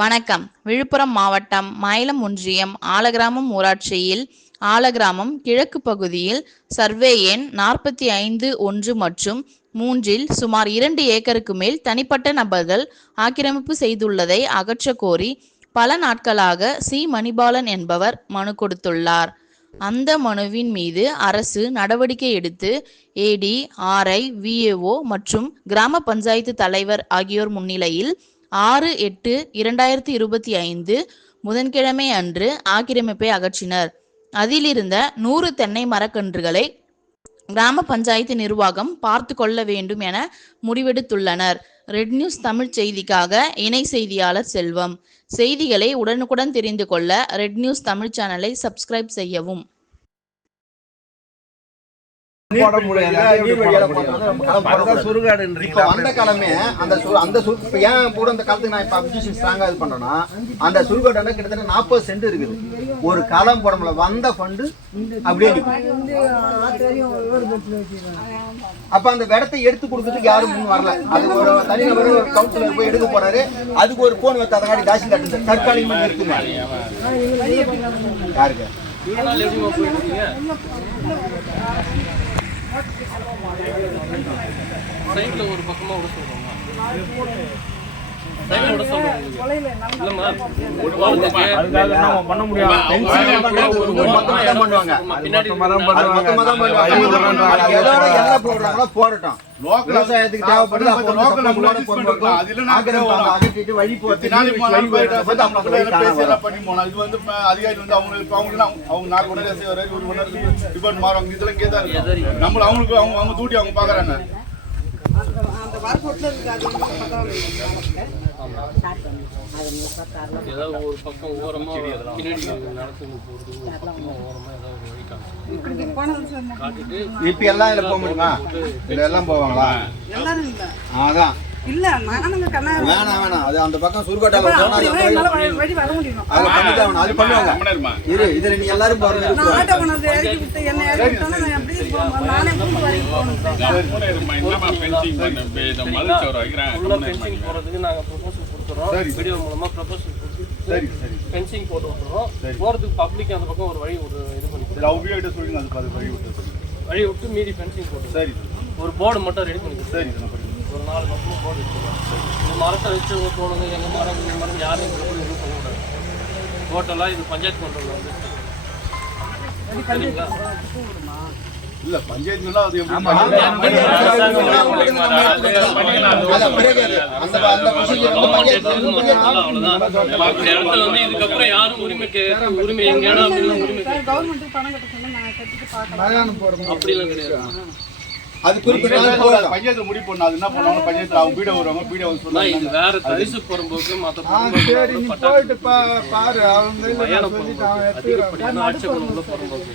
வணக்கம். விழுப்புரம் மாவட்டம் மயிலம் ஒன்றியம் ஆலகிராமம் ஊராட்சியில் ஆலகிராமம் கிழக்கு பகுதியில் சர்வே எண் 45(1) மற்றும் 3இல் சுமார் 2 ஏக்கருக்கு மேல் தனிப்பட்ட நபர்கள் ஆக்கிரமிப்பு செய்துள்ளதை அகற்றக் கோரி பல நாட்களாக சி. மணிபாலன் என்பவர் மனு கொடுத்துள்ளார். அந்த மனுவின் மீது அரசு நடவடிக்கை எடுத்து ஏடி, ஆர்ஐ, விஏஓ மற்றும் கிராம பஞ்சாயத்து தலைவர் ஆகியோர் முன்னிலையில் 6/8/2025 புதன்கிழமை அன்று ஆக்கிரமிப்பை அகற்றினர். அதிலிருந்த 100 தென்னை மரக்கன்றுகளை கிராம பஞ்சாயத்து நிர்வாகம் பார்த்து கொள்ள வேண்டும் என முடிவெடுத்துள்ளனர். ரெட் நியூஸ் தமிழ் செய்திக்காக இணை செய்தியாளர் செல்வம். செய்திகளை உடனுக்குடன் தெரிந்து கொள்ள ரெட் நியூஸ் தமிழ் சேனலை சப்ஸ்கிரைப் செய்யவும். அந்த சுருகாடு கிட்டத்தட்ட 40 சென்ட் இருக்குது. ஒரு களம் போட முடியல, வந்த ஃபண்டு அப்படியே அப்ப அந்த இடத்தை எடுத்து கொடுக்கறதுக்கு யாரும் முன் வரல. அது ஒரு தனிநபர் கவுன்சிலர் போய் எடுக்க போறாரு. அதுக்கு ஒரு போன் வச்சு அதனாடி தாசில்தார் தற்காலிகமா இருக்குங்க. யாருக்கு சைட்ல ஒரு பக்கமா விட போடட்டும். விவசாயத்துக்கு தேவைப்படுது வழி அதிகாரி வந்து அவங்க நாலு உடனே டிபார்ட் மாறுவாங்க. இதெல்லாம் கேட்டா இருக்கு. நம்மள அவங்களுக்கு அவங்க டூட்டி அவங்க பாக்குறாங்க. ஏதாவது ஒரு பக்கம் ஓரமா பின்னாடி நடத்துங்க போறது, ஒரு பக்கமா ஓரமா ஏதாவது ஒரு வழி காட்டுட்டு இப்ப எல்லாம் இதுல போக முடியுமா? இதெல்லாம் போவாங்களா? அதான் இல்ல வேணாம். அது அந்த பக்கம் சுருக்காட்டால அது பண்ணுவாங்க. இதுல நீ எல்லாரும் பாருங்க. போறதுக்கு நாங்க ப்ரொபோசல் கொடுத்துறோம். வீடியோ மூலமா ப்ரொபோசல் ஃபென்சிங் போட்டு விட்டுறோம். போறதுக்கு பப்ளிக் அந்த பக்கம் ஒரு வழி இது பண்ணி அவங்க சொல்லுங்க. அது வழி விட்டு மீதி ஃபென்சிங் போட்டு சரி ஒரு போர்டு மட்டும் ரெடி பண்ணி சரி ஒரு 4 பக்கமும் போர்டு வச்சுருக்கோம். இந்த மரத்தை வச்சு போடுங்க, எங்கள் மரம் இந்த மரம் யாரும் எதுவும் பண்ணக்கூடாது. டோட்டலாக இது பஞ்சாயத்து கண்ட்ரோலில் வந்து சரிங்களா? இல்ல பஞ்சாயத்துலாம் அது இதுக்கப்புறம் யாரும் உரிமை எங்க இடம் அப்படிலாம் கிடையாது. அது பஞ்சாயத்து முடிவு பண்ண அது என்ன பண்ணுவாங்க? பஞ்சாயத்துல அவங்க பீட வருவாங்க. பீட வந்து சொன்னாங்க வேற தரிசு புறம்போக்கு மற்ற அதிகப்படியான ஆட்சேபம் உள்ள புறம்போக்கு